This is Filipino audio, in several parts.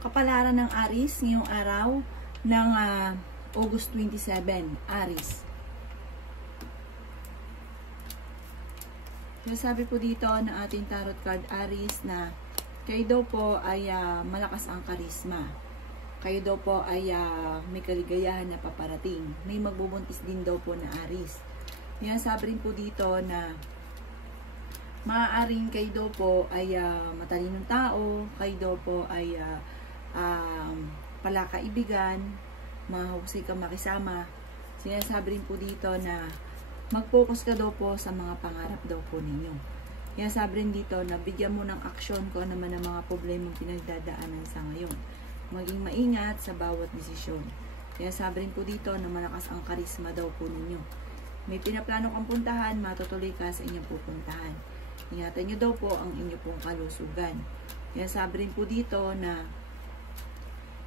Kapalaran ng Aries ngayong araw ng August 27, Aries. Sabi po dito ng ating tarot card Aries na kayo daw po ay malakas ang karisma. Kayo daw po ay may kaligayahan na paparating. May magbubuntis din daw po na Aries. Yan, sabi rin po dito na maaaring kayo daw po ay matalinong tao. Kayo daw po ay palakaibigan, mahusay ka makisama. Sinasabi rin po dito na mag-focus ka daw po sa mga pangarap daw po ninyo. Kaya sabi rin dito na bigyan mo ng aksyon kung ano naman ang mga problemang pinagdadaanan sa ngayon. Maging maingat sa bawat desisyon. Kaya sabi rin po dito na malakas ang karisma daw po ninyo. May pinaplano kang puntahan, matutuloy ka sa inyong pupuntahan. Ingatan nyo daw po ang inyong pong kalusugan. Kaya sabi rin po dito na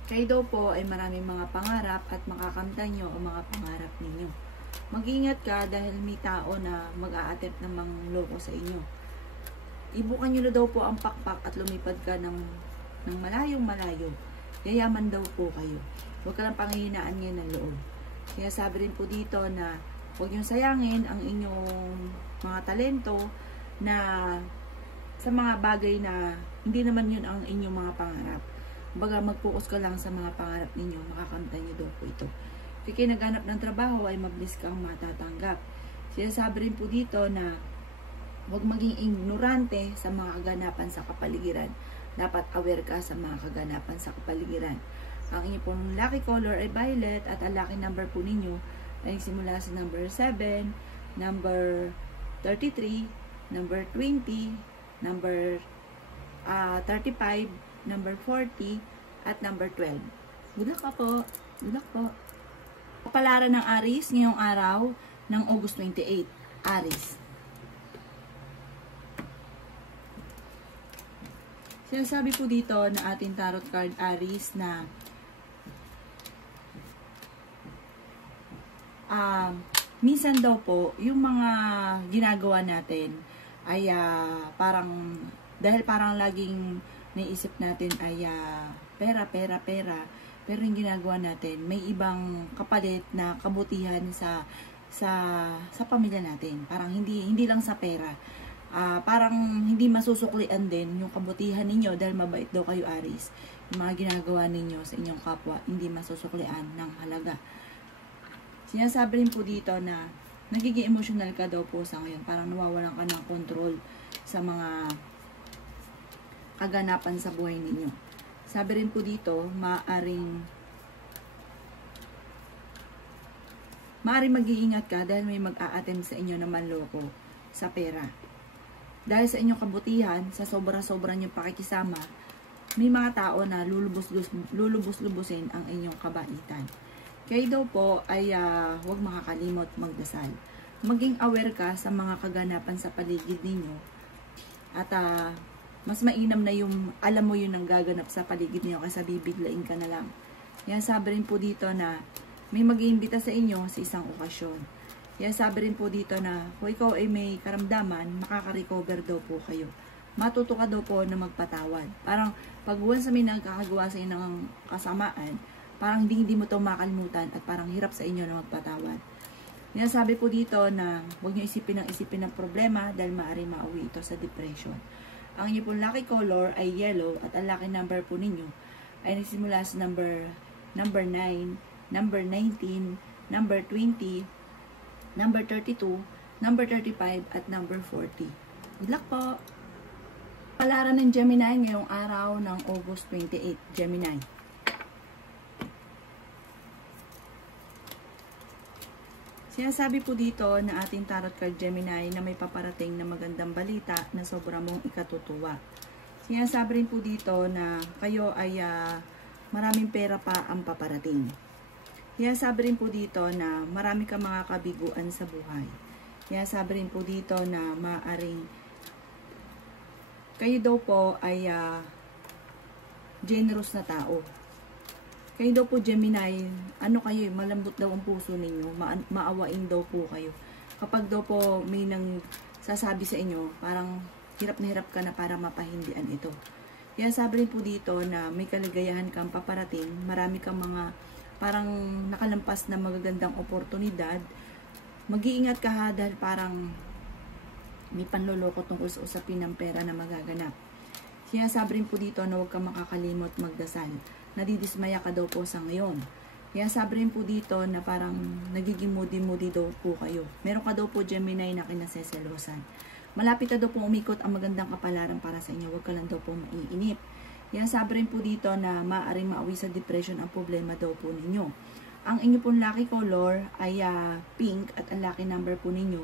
kayo daw po ay maraming mga pangarap at makakamtan nyo ang mga pangarap ninyo. Mag-ingat ka dahil may tao na mag-a-attempt ng mangloko sa inyo. Ibukan nyo na daw po ang pakpak at lumipad ka ng malayong malayo. Yayaman daw po kayo. Huwag ka lang panghihinaan ngayon ng loob. Kaya sabi rin po dito na huwag nyo sayangin ang inyong mga talento na sa mga bagay na hindi naman yun ang inyong mga pangarap. Baga mag-focus ka lang sa mga pangarap ninyo, makakamtan nyo daw po ito. Kaya naghanap ng trabaho ay mabilis kang matatanggap. Sinasabi rin po dito na huwag maging ignorante sa mga kaganapan sa kapaligiran. Dapat aware ka sa mga kaganapan sa kapaligiran. Ang inyong pong lucky color ay violet at ang lucky number po ninyo ay simula sa number 7, number 33, number 20, number 35, number 40, at number 12. Good luck po. Good luck po. Kapalaran ng Aries ngayong araw ng August 28. Aries. Sinasabi po dito na ating tarot card Aries na minsan daw po yung mga ginagawa natin ay dahil parang laging naisip natin ay pera, pero yung ginagawa natin may ibang kapalit na kabutihan sa pamilya natin. Parang hindi lang sa pera. Parang hindi masusuklian din yung kabutihan ninyo dahil mabait daw kayo Aries. Yung mga ginagawa ninyo sa inyong kapwa hindi masusuklian ng halaga. Sinasabi rin po dito na nagiging emotional ka daw po sa ngayon. Parang nawawalan ka ng control sa mga kaganapan sa buhay ninyo. Sabi rin po dito, maaring mag-iingat ka dahil may mag-a-attempt sa inyo na manloko sa pera. Dahil sa inyong kabutihan, sa sobra-sobra niyong pakikisama, may mga tao na lulubos-lubusin ang inyong kabaitan. Kaya daw po ay huwag makakalimot magdasal. Maging aware ka sa mga kaganapan sa paligid ninyo at mas mainam na yung alam mo yun ang gaganap sa paligid niyo kaysa bibiglain ka na lang. Yan sabi rin po dito na may mag-iimbita sa inyo sa isang okasyon. Yan sabi rin po dito na kung ikaw ay may karamdaman, makaka-recover daw po kayo. Matuto ka daw po na magpatawad. Parang pag once may nagkakagawa sa inyo ng kasamaan, parang hindi mo ito makalimutan at parang hirap sa inyo na magpatawad. Yan sabi po dito na huwag nyo isipin ng problema dahil maaari mauwi ito sa depression. Ang inyo pong lucky color ay yellow at ang lucky number po ninyo ay nagsimula sa number 9, number 19, number 20, number 32, number 35, at number 40. Good luck po! Palaran ng Gemini ngayong araw ng August 28, Gemini. Sinasabi po dito na ating tarot card Gemini na may paparating na magandang balita na sobra mong ikatutuwa. Sinasabi rin po dito na kayo ay maraming pera pa ang paparating. Sinasabi rin po dito na marami ka mga kabiguan sa buhay. Sinasabi rin po dito na maaring kayo daw po ay generous na tao. Kayo daw po Gemini, kayo, malambot daw ang puso ninyo, maawain daw po kayo. Kapag daw po may nang sasabi sa inyo, parang hirap na hirap ka na para mapahindian ito. Kaya sabi rin po dito na may kaligayahan kang paparating, marami kang mga parang nakalampas na magagandang oportunidad. Mag-iingat ka ha, dahil parang may panloloko tungkol sa usapin ng pera na magaganap. Kaya sabi rin po dito na huwag kang makakalimot magdasal. Nadidismaya ka daw po sa ngayon. Kaya sabi rin po dito na parang nagiging moody-moody daw po kayo. Meron ka daw po Gemini na kinaseselosan. Malapit na daw po umikot ang magandang kapalaran para sa inyo. Huwag ka lang daw po maiinip. Kaya sabi rin po dito na maaaring maawi sa depression ang problema daw po ninyo. Ang inyo pong lucky color ay pink at ang lucky number po ninyo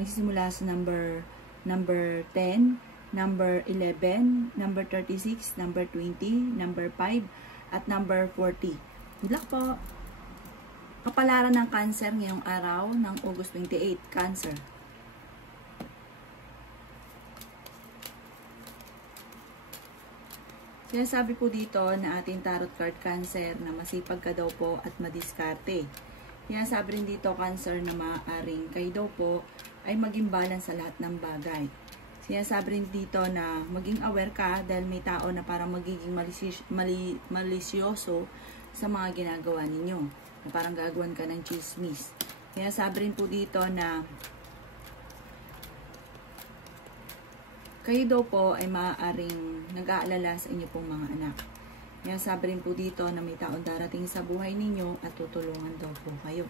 nagsisimula sa number 10, number 11, number 36, number 20, number 5, at number 40. Good luck po! Kapalaran ng Cancer ngayong araw ng August 28, Cancer. Kaya sabi po dito na ating tarot card Cancer na masipag ka daw po at madiskarte. Kaya sabi rin dito Cancer na maaaring kayo daw po ay maging balance sa lahat ng bagay. Kaya sabi rin dito na maging aware ka dahil may tao na parang magiging malisyoso sa mga ginagawa ninyo. Na parang gagawan ka ng chismis. Kaya sabi rin po dito na kayo daw po ay maaaring nag-aalala sa inyo pong mga anak. Kaya sabi rin po dito na may taong darating sa buhay ninyo at tutulungan daw po kayo.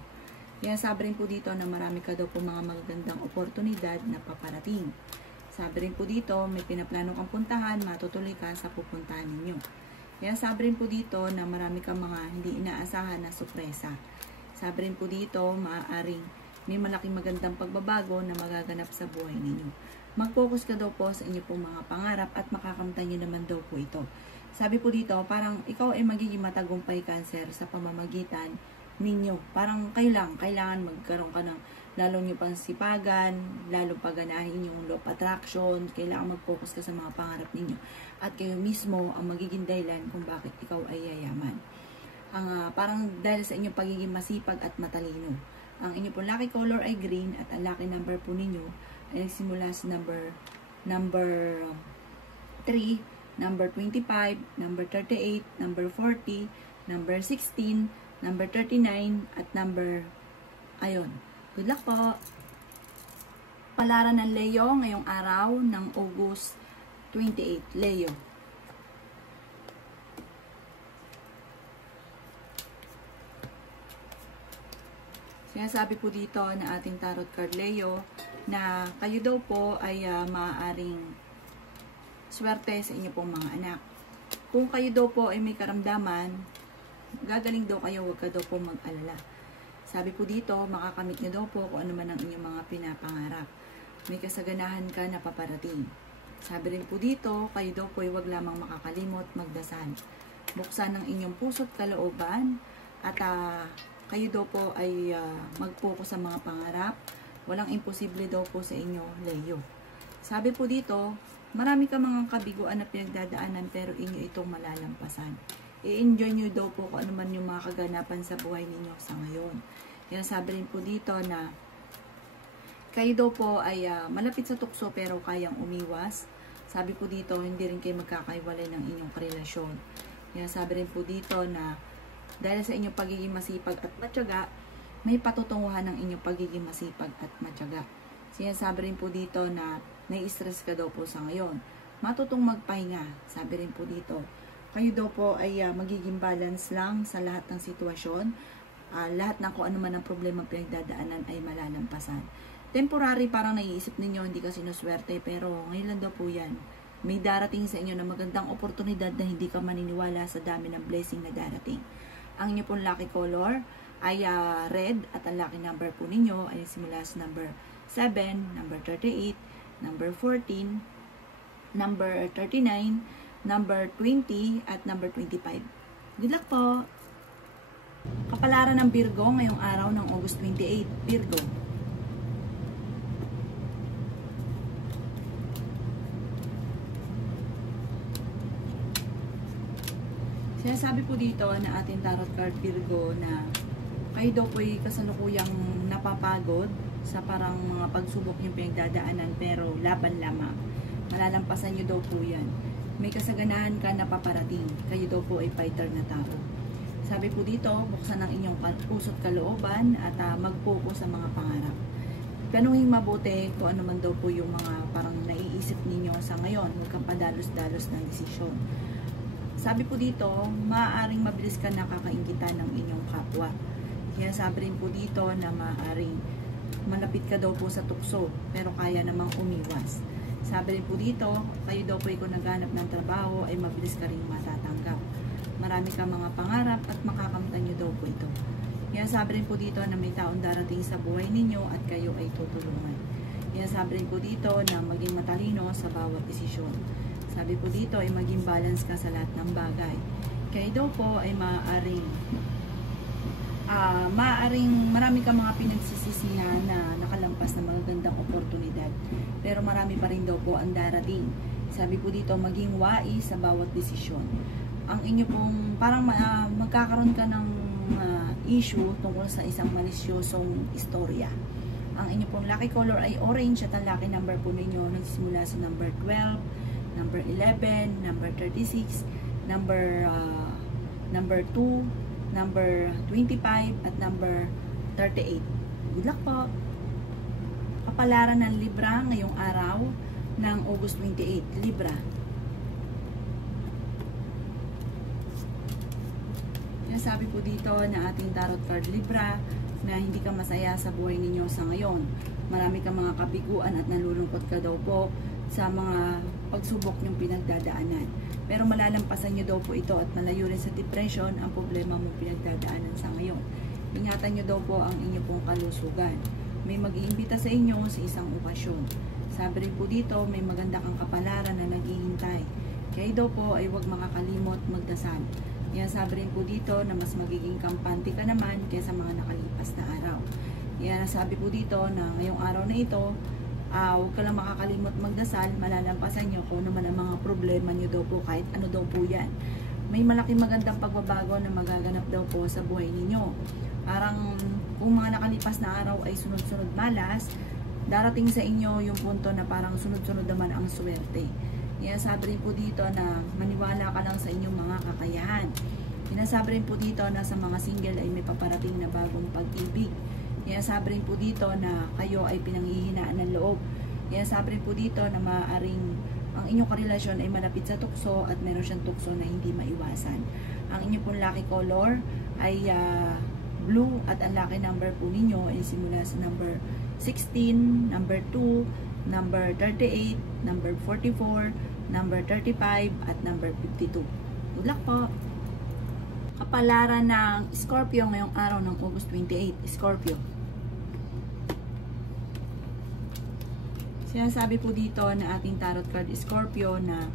Kaya sabi rin po dito na marami ka daw po mga magagandang oportunidad na paparating. Sabi rin po dito may pinaplano kang puntahan, matutuloy ka sa pupuntahan ninyo. Kaya sabi rin po dito na marami kang mga hindi inaasahan na sorpresa. Sabi rin po dito maaaring may malaking magandang pagbabago na magaganap sa buhay ninyo. Mag-focus ka daw po sa inyo pong mga pangarap at makakamtan nyo naman daw po ito. Sabi po dito, parang ikaw ay magiging matagumpay Cancer sa pamamagitan ninyo. Parang kailangan magkaroon ka ng lalo nyo pang sipagan, lalo paganahin yung law of attraction, kailangan mag-focus ka sa mga pangarap ninyo. At kayo mismo ang magiging dahilan kung bakit ikaw ay yayaman. Parang dahil sa inyong pagiging masipag at matalino. Ang inyong pong lucky color ay green at ang lucky number po ninyo ay nagsimula sa number 3, number 25, number 38, number 40, number 16, number 39, at number, ayun. Good luck po! Palaran ng Leo ngayong araw ng August 28, Leo. Sinasabi po dito na ating tarot card Leo na kayo daw po ay maaaring swerte sa inyo pong mga anak. Kung kayo daw po ay may karamdaman, gagaling daw kayo, huwag ka daw po mag-alala. Sabi po dito, makakamit nyo daw po kung ano man ang inyong mga pinapangarap. May kasaganahan ka na paparating. Sabi rin po dito, kayo daw po ay huwag lamang makakalimot, magdasal. Buksan ang inyong puso't kalooban at kayo daw po ay mag-focus sa mga pangarap. Walang imposible daw po sa inyo, Leo. Sabi po dito, marami ka mga kabiguan na pinagdadaanan pero inyo itong malalampasan. I-enjoy nyo daw po kung ano man yung mga kaganapan sa buhay ninyo sa ngayon. Kaya sabi rin po dito na kayo daw po ay malapit sa tukso pero kayang umiwas. Sabi po dito, hindi rin kayo magkakaiwalay ng inyong karelasyon. Kaya sabi rin po dito na dahil sa inyong pagiging masipag at matyaga, may patutunguhan ng inyong pagiging masipag at matyaga. Sinasabi rin po dito na nai-stress ka daw po sa ngayon. Matutong magpahinga. Sabi rin po dito, kayo daw po ay magiging balance lang sa lahat ng sitwasyon. Lahat ng kung ano man ang problema pinagdadaanan ay malalampasan. Temporary, parang naiisip ninyo hindi ka sinuswerte, pero ngayon lang daw po yan. May darating sa inyo na magandang oportunidad na hindi ka maniniwala sa dami ng blessing na darating. Ang inyo pong lucky color ay red at ang lucky number po ninyo ay simula sa number 7, number 38, number 14, number 39, number 20, at number 25. Good luck po! Kapalaran ng Virgo ngayong araw ng August 28, Virgo. Sinasabi po dito na ating tarot card Virgo na kayo daw po ay kasalukuyang napapagod sa parang mga pagsubok yung pinagdadaanan pero laban lamang. Malalampasan nyo daw po yan. may kasaganahan ka na paparating. Kayo daw po ay fighter na tao. Sabi po dito, buksan ang inyong puso't kalooban at mag-focus sa mga pangarap. Ganuhin mabuti kung ano man daw po yung mga parang naiisip ninyo sa ngayon. Huwag kang padalos-dalos ng desisyon. Sabi po dito, maaaring mabilis ka nakakainggitan ng inyong kapwa. Kaya sabi rin po dito na maaaring malapit ka daw po sa tukso, pero kaya namang umiwas. Sabi rin po dito, kayo daw po kung naghanap ng trabaho ay mabilis ka rin matatanggap. Marami kang mga pangarap at makakamtan nyo daw po ito. Kaya sabi rin po dito na may taong darating sa buhay ninyo at kayo ay tutulungan. Kaya sabi rin po dito na maging matalino sa bawat desisyon. Sabi po dito ay maging balance ka sa lahat ng bagay. Kayo daw po ay maaaring marami kang mga pinagsisisihan na nakalampas na magagandang oportunidad. Pero marami pa rin daw po ang darating. Sabi po dito, maging wais sa bawat desisyon. Ang inyo pong, parang magkakaroon ka ng issue tungkol sa isang malisyosong istorya. Ang inyo pong lucky color ay orange at ang lucky number po ninyo nagsimula sa number 12, number 11, number 36, number 2, number 25 at number 38. Good luck po! Kapalaran ng Libra ngayong araw ng August 28. Libra. Sabi po dito na ating tarot card Libra na hindi ka masaya sa buhay ninyo sa ngayon. Marami kang mga kabiguan at nalulungkot ka daw po sa mga pagsubok niyong pinagdadaanan. Pero malalampasan niyo daw po ito at malayo rin sa depression ang problema mong pinagdadaanan sa ngayon. Ingatan niyo daw po ang inyo pong kalusugan. May mag-iimbita sa inyo sa isang okasyon. Sabi rin po dito, may maganda kang kapalaran na naghihintay. Kaya daw po ay huwag makakalimot magdasal. Kaya sabi rin po dito na mas magiging kampante ka naman kaysa mga nakalipas na araw. Kaya sabi po dito na ngayong araw na ito, huwag ka lang makakalimot magdasal, malalampasan nyo kung naman ang mga problema nyo daw po, kahit ano daw po yan. May malaking magandang pagbabago na magaganap daw po sa buhay ninyo. Parang kung mga nakalipas na araw ay sunod-sunod malas, darating sa inyo yung punto na parang sunod-sunod naman ang swerte. Kaya sabi rin po dito na maniwala ka lang sa inyong mga kakayahan. Sinasabi rin po dito na sa mga single ay may paparating na bagong pag-ibig. Kaya sabi rin po dito na kayo ay pinanghihinaan ng loob. Kaya sabi rin po dito na maaaring ang inyong karelasyon ay malapit sa tukso at meron siyang tukso na hindi maiwasan. Ang inyong pong lucky color ay blue at ang lucky number po ninyo ay simula sa number 16, number 2, number 38, number 44, number 35, at number 52. Good luck po! Kapalaran ng Scorpio ngayong araw ng August 28. Scorpio. Sinasabi po dito na ating tarot card Scorpio na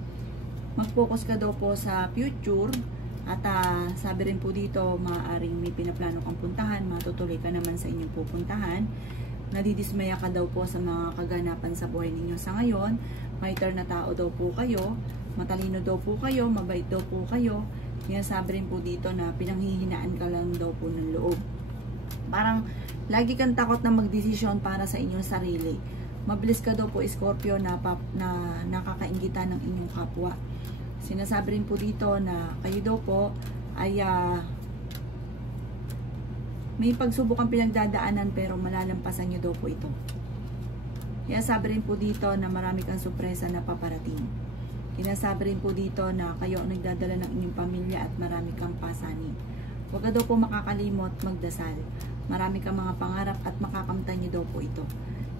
mag-focus ka daw po sa future at sabi rin po dito maaaring may pinaplano kang puntahan, matutuloy ka naman sa inyong pupuntahan. Nadidismaya ka daw po sa mga kaganapan sa buhay ninyo sa ngayon. Fighter na tao daw po kayo, matalino daw po kayo, mabait daw po kayo. Kaya sabi rin po dito na pinanghihinaan ka lang daw po ng loob. Parang lagi kang takot na magdesisyon para sa inyong sarili. Mabilis ka daw po Scorpio na nakakainggitan ng inyong kapwa. Sinasabi rin po dito na kayo daw po ay may pagsubok ang pinagdadaanan pero malalampasan nyo daw po ito. Kaya sabi rin po dito na marami kang sorpresa na paparating. Kinasabi rin po dito na kayo ang nagdadala ng inyong pamilya at marami kang pasanin. Huwag ka daw po makakalimot magdasal. Marami kang mga pangarap at makakamtan nyo daw po ito.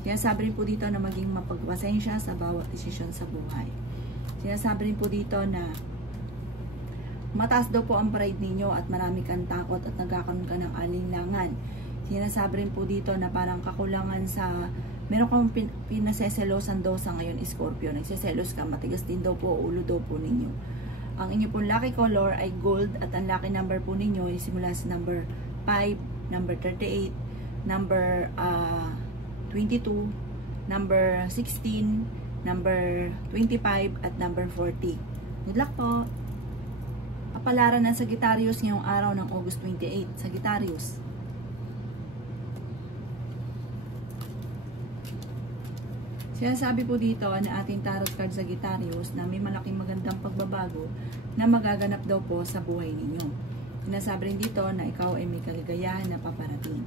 Kaya sabi rin po dito na maging mapagpasensya sa bawat desisyon sa buhay. Sinasabi rin po dito na mataas daw po ang pride ninyo at marami kang takot at nagkakaroon ka ng alinlangan. Sinasabi rin po dito na parang kakulangan sa meron kang pinaseselosan daw sa ngayon Scorpio. Nagseselos ka, matigas din daw po ulo daw po ninyo. Ang inyo pong lucky color ay gold at ang lucky number po ninyo ay simula sa number 5, number 38, number 22, number 16, number 25 at number 40. Good luck po! Kapalaran ng Sagittarius ngayong araw ng August 28. Sagittarius. Sinasabi po dito na ating tarot card Sagittarius na may malaking magandang pagbabago na magaganap daw po sa buhay ninyo. Sinasabi rin dito na ikaw ay may kaligayahan na paparating.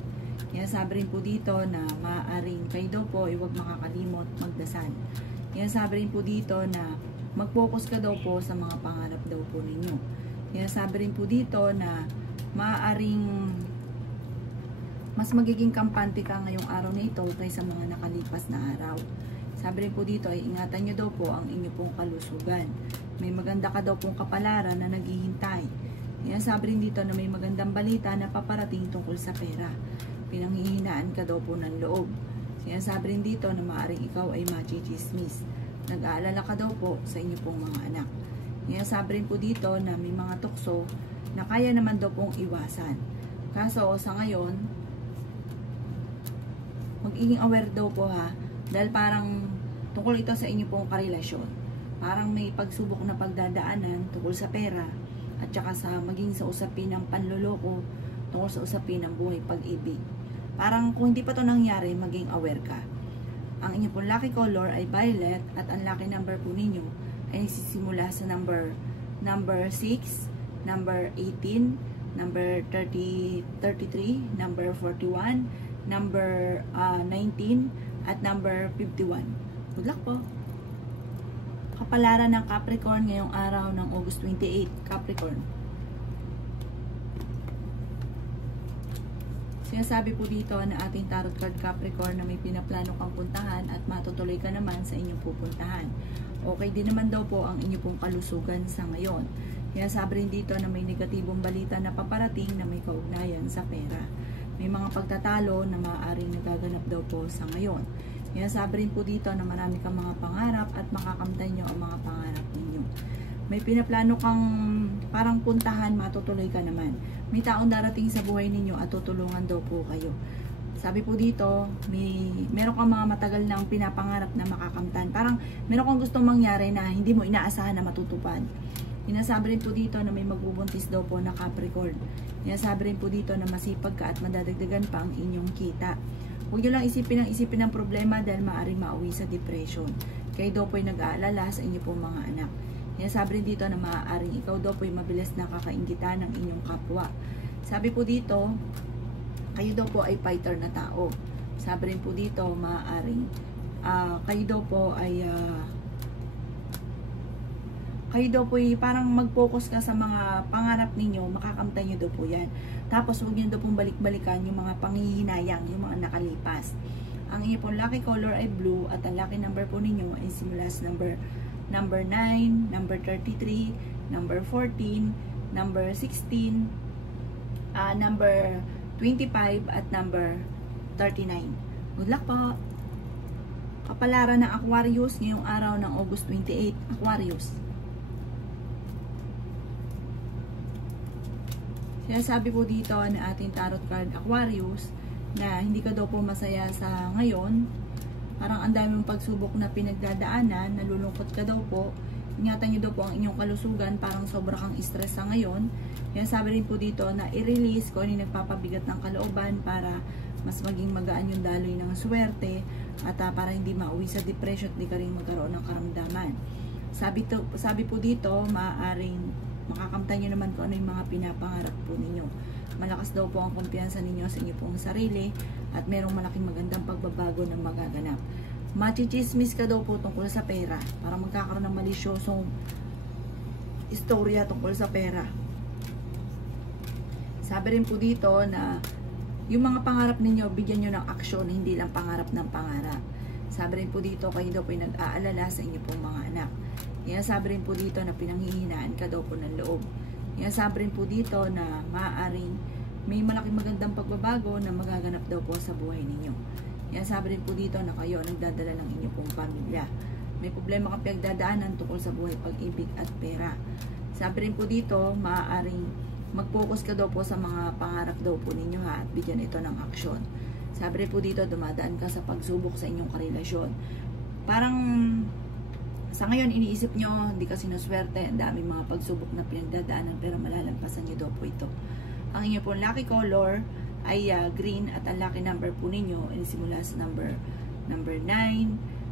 Sinasabi rin po dito na maaaring kayo daw po ay huwag makakalimot magdasal. Sinasabi rin po dito na mag-focus ka daw po sa mga pangarap daw po ninyo. Sinasabi rin po dito na maaaring mas magiging kampante ka ngayong araw na ito kaysa mga nakalipas na araw. Sabi rin po dito ay ingatan nyo daw po ang inyo pong kalusugan. May maganda ka daw pong kapalaran na naghihintay. Sabi rin dito na may magandang balita na paparating tungkol sa pera. Pinanghihinaan ka daw po ng loob. Sinasabi rin dito na maaaring ikaw ay machichismis. Nag-aalala ka daw po sa inyo pong mga anak. Sinasabi rin po dito na may mga tukso na kaya naman daw pong iwasan. Kaso sa ngayon, magiging aware daw po ha, dahil parang tungkol ito sa inyo pong karelasyon. Parang may pagsubok na pagdadaanan tungkol sa pera at saka sa maging sa usapin ng panloloko, tungkol sa usapin ng buhay pag-ibig. Parang kung hindi pa to nangyari, maging aware ka. Ang inyo pong lucky color ay violet at ang lucky number po ninyo ay nagsisimula sa number 6, number 18, number 33, number 41, number 19, at number 51. Good luck po! Kapalaran ng Capricorn ngayong araw ng August 28, Capricorn. Sinasabi po dito na ating tarot card Capricorn na may pinaplano kang puntahan at matutuloy ka naman sa inyong pupuntahan. Okay din naman daw po ang inyong pong kalusugan sa ngayon. Sinasabi rin dito na may negatibong balita na paparating na may kaugnayan sa pera. May mga pagtatalo na maaaring nagaganap daw po sa ngayon. Sinasabi rin po dito na marami kang mga pangarap at makakamtan nyo ang mga pangarap ninyo. May pinaplano kang parang puntahan, matutuloy ka naman. May taong darating sa buhay ninyo at tutulungan daw po kayo. Sabi po dito, meron kang mga matagal nang pinapangarap na makakamtan. Parang meron kang gustong mangyari na hindi mo inaasahan na matutupad. Sinasabi rin po dito na may magbubuntis daw po na Capricorn. Sinasabi rin po dito na masipag ka at madadagdagan pa ang inyong kita. Huwag nyo lang isipin ng problema dahil maaaring mauwi sa depression. Kayo daw po ay nag-aalala sa inyo pong mga anak. Sinasabi rin dito na maaaring ikaw daw po ay mabilis nakakainggitan ng inyong kapwa. Sabi po dito, kayo daw po ay fighter na tao. Sabi rin po dito, maaaring kayo daw po ay parang mag-focus ka sa mga pangarap ninyo, makakamtan nyo daw po yan. Tapos huwag nyo daw pong balik-balikan yung mga panghihinayang, yung mga nakalipas. Ang inyo pong lucky color ay blue at ang lucky number po ninyo ay simula sa number 9, number 33, number 14, number 16, number 25 at number 39. Good luck po! Kapalaran ng Aquarius ngayong araw ng August 28, Aquarius. Sinasabi po dito na ating tarot card Aquarius na hindi ka daw po masaya sa ngayon. Parang ang dami mong pagsubok na pinagdadaanan, nalulungkot ka daw po. Ingatan nyo daw po ang inyong kalusugan, parang sobra kang stress sa ngayon. Sinasabi rin po dito na i-release kung ano yung nagpapabigat ng kalooban para mas maging magaan yung daloy ng swerte at para hindi mauwi sa depression at di ka rin magkaroon ng karamdaman. Sabi po dito, maaaring makakamtan nyo naman kung ano yung mga pinapangarap po ninyo. Malakas daw po ang kumpiyansa ninyo sa inyo pong sarili at merong malaking magandang pagbabago na magaganap. Machichismis ka daw po tungkol sa pera para magkakaroon ng malisyosong istorya tungkol sa pera. Sabi rin po dito na yung mga pangarap ninyo, bigyan nyo ng aksyon, hindi lang pangarap ng pangarap. Sabi rin po dito, kayo daw po ay nag-aalala sa inyo pong mga anak. Sabi rin po dito na pinanghihinaan ka daw po ng loob. Sabi rin po dito na maaaring may malaking magandang pagbabago na magaganap daw po sa buhay ninyo. Sabi rin po dito na kayo nagdadala ng inyong pong pamilya. May problema kang pinagdadaanan tungkol sa buhay, pag-ibig at pera. Sabi rin po dito, maaaring mag-focus ka daw po sa mga pangarap daw po ninyo ha, at bigyan ito ng aksyon. Sabi rin po dito, dumadaan ka sa pagsubok sa inyong karelasyon. Parang sa ngayon, iniisip nyo, hindi kasi naswerte, ang daming mga pagsubok na pinagdadaanan, pero malalampasan nyo daw po ito. Ang inyo pong lucky color ay green at ang lucky number po ninyo ay simula sa number 9,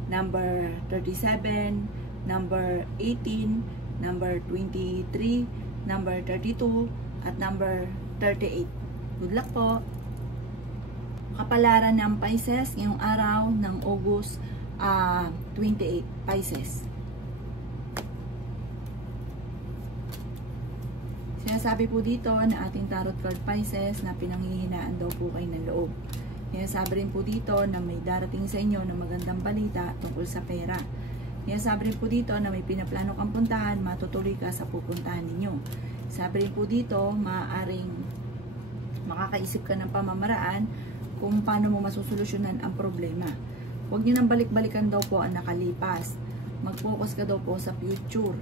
number 37, number 18, number 23, number 32, at number 38. Good luck po! Kapalaran ng Pisces ngayong araw ng August 28, Pisces. Sinasabi po dito na ating tarot card Pisces na pinanghihinaan daw po kayo ng loob. Sinasabi rin po dito na may darating sa inyo na magandang balita tungkol sa pera. Sinasabi rin po dito na may pinaplano kang puntahan, matutuloy ka sa pupuntahan ninyo. Sabi rin po dito, maaaring makakaisip ka ng pamamaraan kung paano mo masusolusyonan ang problema. Huwag nyo nang balik-balikan daw po ang nakalipas. Mag-focus ka daw po sa future.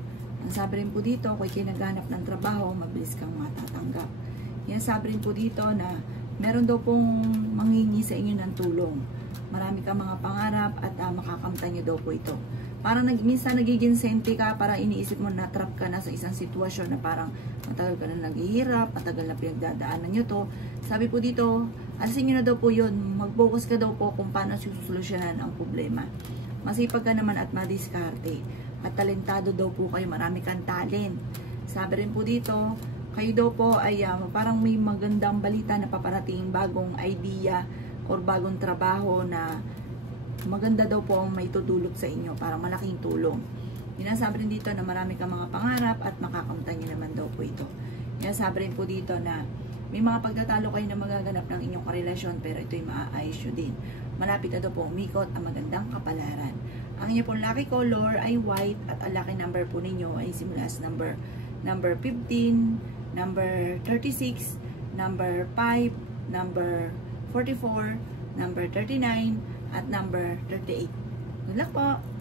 Ang sabi rin po dito, kung kayo naghanap ng trabaho, mabilis kang matatanggap. Yan sabi rin po dito na meron daw pong manghingi sa inyo ng tulong. Marami kang mga pangarap at makakamtan nyo daw po ito. Parang minsan nagiging sente ka, para iniisip mo na trap ka na sa isang sitwasyon na parang matagal ka na naghihirap, matagal na pinagdadaanan nyo to. Sabi po dito, alisin nyo na daw po yun. Mag-focus ka daw po kung paano susolusyonan ang problema. Masipag ka naman at madiskarte. At talentado daw po kayo, marami kang talent. Sabi rin po dito, kayo daw po ay parang may magandang balita na paparating, bagong idea or bagong trabaho na maganda daw po ang may tutulot sa inyo, parang malaking tulong. Sinasabi rin dito na marami kang mga pangarap at makakamtan nyo naman daw po ito. Sinasabi rin po dito na may mga pagtatalo kayo na magaganap ng inyong karelasyon, pero ito'y maaayos nyo din. Malapit na daw po umikot ang magandang kapalaran. Ang inyo pong lucky color ay white at ang lucky number po ninyo ay simula sa number 15, number 36, number 5, number 44, number 39, at number 38. Good luck po!